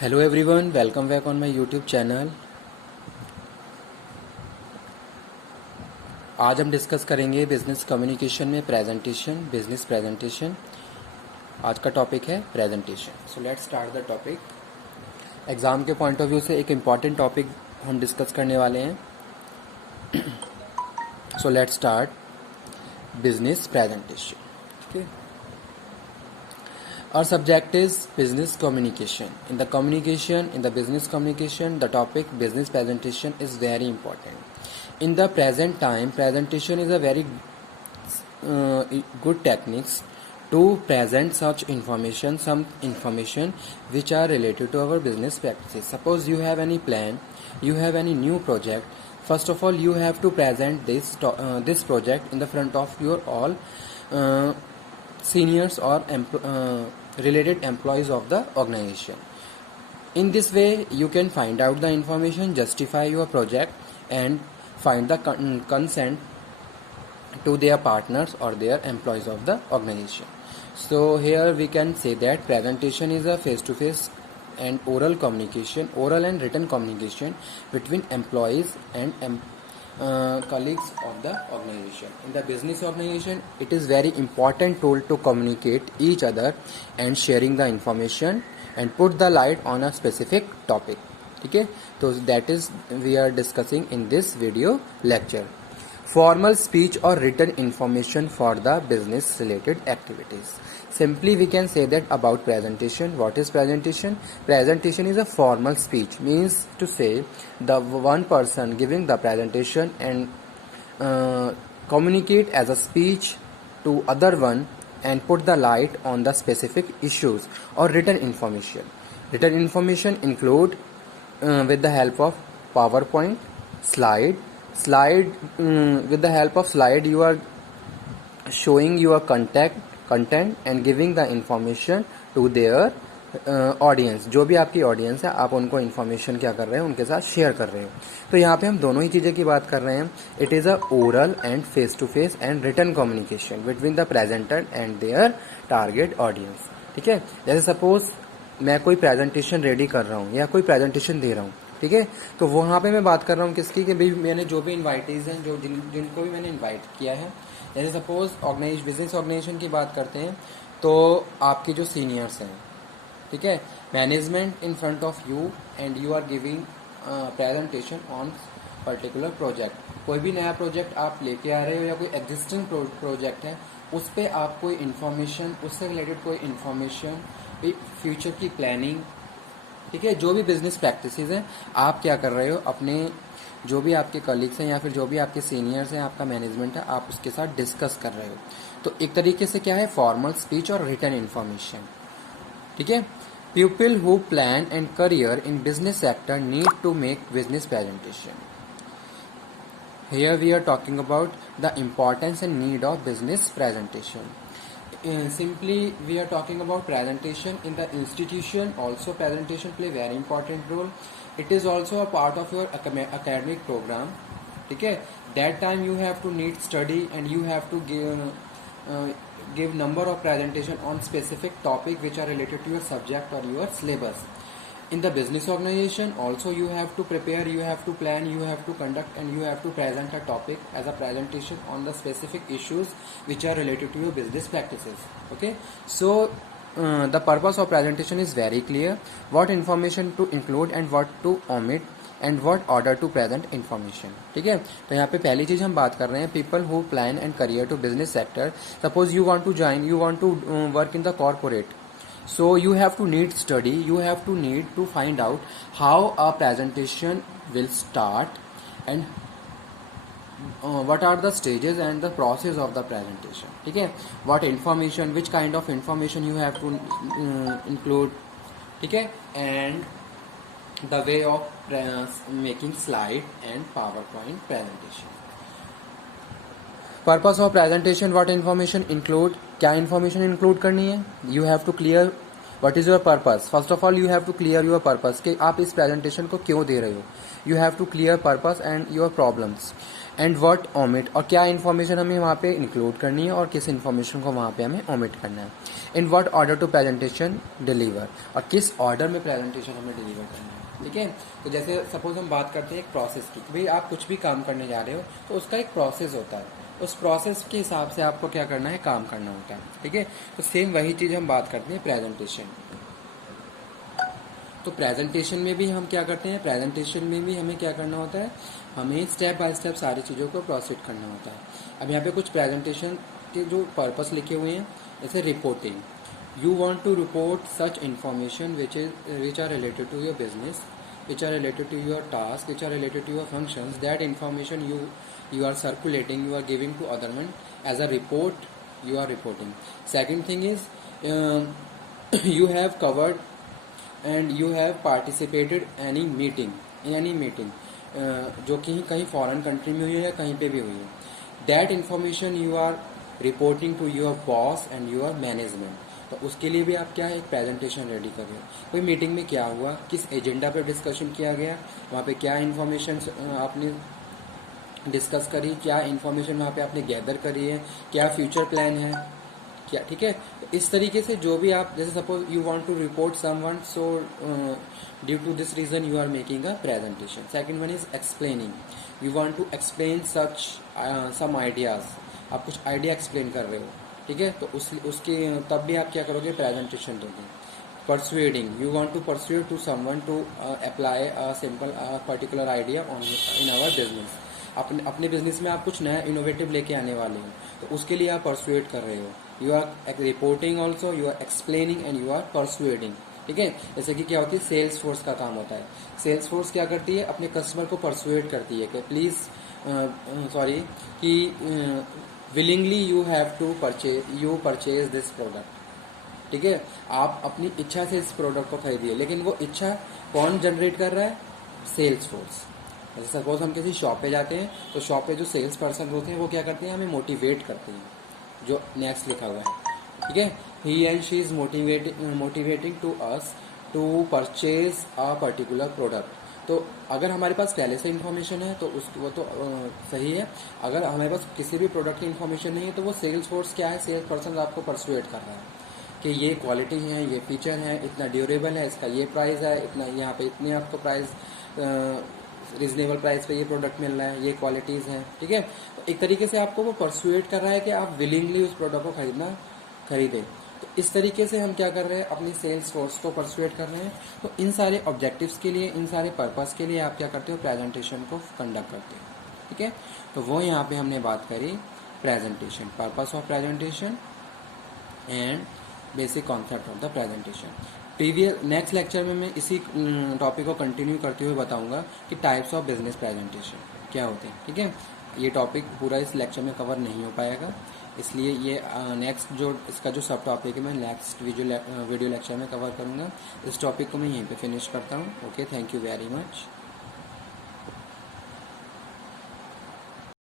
Hello everyone, welcome back on my YouTube channel. आज हम discuss करेंगे बिजनेस कम्युनिकेशन में प्रेजेंटेशन, बिजनेस प्रेजेंटेशन। आज का टॉपिक है presentation. So let's start the topic. Exam के पॉइंट ऑफ व्यू से एक इम्पॉर्टेंट टॉपिक हम डिस्कस करने वाले हैं। So let's start business presentation. ठीक है। Our subject is business communication. In the business communication, the topic business presentation is very important. In the present time, presentation is a very good techniques to present such information, some information which are related to our business practices. Suppose you have any plan, you have any new project. First of all, you have to present this project in the front of your all seniors or related employees of the organization. In this way, you can find out the information, justify your project, and find the consent to their partners or their employees of the organization. So here we can say that presentation is a face-to-face and oral communication, oral and written communication between employees and colleagues of the organization. In the business organization, it is very important tool to communicate each other and sharing the information and put the light on a specific topic. Okay, so that is we are discussing in this video lecture. Formal speech or written information for the business related activities. Simply we can say that about presentation. What is presentation? Presentation is a formal speech, means to say the one person giving the presentation and communicate as a speech to other one and put the light on the specific issues or written information. Written information include with the help of PowerPoint, slide with the help of slide you are showing your content and giving the information to their audience. जो भी आपकी audience है आप उनको information क्या कर रहे हैं, उनके साथ शेयर कर रहे हो। तो यहाँ पे हम दोनों ही चीज़ें की बात कर रहे हैं। It is a oral and face to face and written communication between the presenter and their target audience. ठीक है। जैसे सपोज मैं कोई प्रेजेंटेशन रेडी कर रहा हूँ या कोई प्रेजेंटेशन दे रहा हूँ, ठीक है, तो वहाँ पे मैं बात कर रहा हूँ किसकी, कि भाई मैंने जो भी इन्वाइटीज हैं, जो जिनको भी मैंने इन्वाइट किया है। जैसे सपोज बिजनेस ऑर्गेनाइजेशन की बात करते हैं तो आपके जो सीनियर्स हैं, ठीक है, management in front of you and you are giving presentation on particular project. कोई भी नया प्रोजेक्ट आप लेके आ रहे हो या कोई एग्जिस्टिंग प्रोजेक्ट है, उस पर आप कोई इन्फॉर्मेशन, उससे रिलेटेड कोई इन्फॉर्मेशन, फ्यूचर की प्लानिंग, ठीक है, जो भी बिजनेस प्रैक्टिसेस हैं, आप क्या कर रहे हो, अपने जो भी आपके कलीग्स हैं या फिर जो भी आपके सीनियर्स हैं, आपका मैनेजमेंट है, आप उसके साथ डिस्कस कर रहे हो। तो एक तरीके से क्या है, फॉर्मल स्पीच और रिटन इन्फॉर्मेशन। ठीक है। People who plan and career in business sector need to make business presentation. Here we are talking about the importance and need of business presentation. Simply we are talking about presentation in the institution. Also presentation play very important role. It is also a part of your academic program. ठीक है। That time you have to need study and you have to give number of presentation on specific topic which are related to your subject or your syllabus. In the business organization also you have to prepare, you have to plan, you have to conduct and you have to present a topic as a presentation on the specific issues which are related to your business practices. Okay, so the purpose of presentation is very clear, what information to include and what to omit and what order to present information. ठीक है। तो यहाँ पे पहली चीज हम बात कर रहे हैं, people who plan and career to business sector. Suppose you want to join, you want to work in the corporate. So you have to need study, you have to need to find out how a presentation will start and what are the stages and the process of the presentation. ठीक है। What information, which kind of information you have to include. ठीक है। And the way of making slide and PowerPoint presentation. Purpose of presentation, what information include, क्या information include करनी है, you have to clear what is your purpose? First of all you have to clear your purpose कि आप इस presentation को क्यों दे रहे हो. You have to clear purpose and your problems and what omit, और क्या इन्फॉर्मेशन हमें वहाँ पे इंक्लूड करनी है और किस इन्फॉर्मेशन को वहाँ पे हमें ओमिट करना है. In what order to presentation deliver, और किस ऑर्डर में प्रेजेंटेशन हमें डिलीवर करना है. ठीक है. तो जैसे सपोज हम बात करते हैं एक प्रोसेस की, भाई आप कुछ भी काम करने जा रहे हो तो उसका एक प्रोसेस होता है, उस प्रोसेस के हिसाब से आपको क्या करना है, काम करना होता है. ठीक है. तो सेम वही चीज़ हम बात करते हैं प्रेजेंटेशन. तो प्रेजेंटेशन में भी हम क्या करते हैं, प्रेजेंटेशन में भी हमें क्या करना होता है, हमें स्टेप बाय स्टेप सारी चीज़ों को प्रोसीड करना होता है. अब यहाँ पे कुछ प्रेजेंटेशन के जो पर्पस लिखे हुए हैं, जैसे reporting. You want to report such information which are related to your business, which are related to your task, which are related to your functions. That information you are circulating, you are giving to other one as a report. You are reporting. Second thing is you have covered and you have participated any meeting in any meeting जो कि कहीं foreign country में हुई है या कहीं पे भी हुई है. That information you are reporting to your boss and your management. तो उसके लिए भी आप क्या है, एक प्रेजेंटेशन रेडी कर रहे हो. कोई मीटिंग में क्या हुआ, किस एजेंडा पे डिस्कशन किया गया, वहाँ पे क्या इन्फॉर्मेशन आपने डिस्कस करी, क्या इन्फॉर्मेशन वहाँ पे आपने गैदर करी है, क्या फ्यूचर प्लान है, क्या. ठीक है. तो इस तरीके से जो भी आप, जैसे suppose you want to report someone, so due to this reason you are making a presentation. Second one is explaining. You want to explain such some ideas, आप कुछ आइडिया एक्सप्लेन कर रहे हो. ठीक है. तो उसके तब भी आप क्या करोगे, प्रेजेंटेशन दोगे. Persuading. You want to persuade to someone to apply a simple particular idea on in our business. अपने बिजनेस में आप कुछ नया इनोवेटिव लेके आने वाले हो, तो उसके लिए आप परसुएड कर रहे हो. You are reporting also, you are explaining and you are persuading. ठीक है. जैसे कि क्या होती है, सेल्स फोर्स का काम होता है. सेल्स फोर्स क्या करती है, अपने कस्टमर को परसुएड करती है कि प्लीज सॉरी कि willingly you have to purchase this product. ठीक है. आप अपनी इच्छा से इस प्रोडक्ट को खरीदिए, लेकिन वो इच्छा कौन जनरेट कर रहा है, सेल्स फोर्स. जैसे सपोज हम किसी शॉप पे जाते हैं, तो शॉप पे जो सेल्स पर्सन होते हैं वो क्या करते हैं, हमें मोटिवेट करते हैं. जो नेक्स्ट लिखा हुआ है. ठीक है. He and she is motivating to us to purchase a particular product. तो अगर हमारे पास पहले से इन्फॉर्मेशन है तो वो तो सही है. अगर हमारे पास किसी भी प्रोडक्ट की इन्फॉर्मेशन नहीं है, तो वो सेल्स फोर्स क्या है, सेल्स पर्सन आपको परसुएट कर रहा है कि ये क्वालिटी है, ये फीचर है, इतना ड्यूरेबल है, इसका ये प्राइस है, इतना यहाँ पे इतने आपको प्राइस रीजनेबल प्राइस पे ये प्रोडक्ट मिल रहा है, ये क्वालिटीज़ हैं. ठीक है. तो एक तरीके से आपको वो परसुएट कर रहा है कि आप विलिंगली उस प्रोडक्ट को खरीदें. तो इस तरीके से हम क्या कर रहे हैं, अपनी सेल्स फोर्स को परसुएट कर रहे हैं. तो इन सारे ऑब्जेक्टिव्स के लिए, इन सारे पर्पस के लिए आप क्या करते हो, प्रेजेंटेशन को कंडक्ट करते हो. ठीक है. तो वो यहाँ पे हमने बात करी presentation, purpose of presentation and basic concept of the presentation. Next lecture में मैं इसी टॉपिक को कंटिन्यू करते हुए बताऊंगा कि टाइप्स ऑफ बिजनेस प्रेजेंटेशन क्या होते हैं. ठीक है. ये टॉपिक पूरा इस लेक्चर में कवर नहीं हो पाएगा, इसलिए ये नेक्स्ट जो इसका जो सब टॉपिक है मैं नेक्स्ट वीडियो लेक्चर में कवर करूँगा. इस टॉपिक को मैं यहीं पे फिनिश करता हूँ. Okay, thank you very much.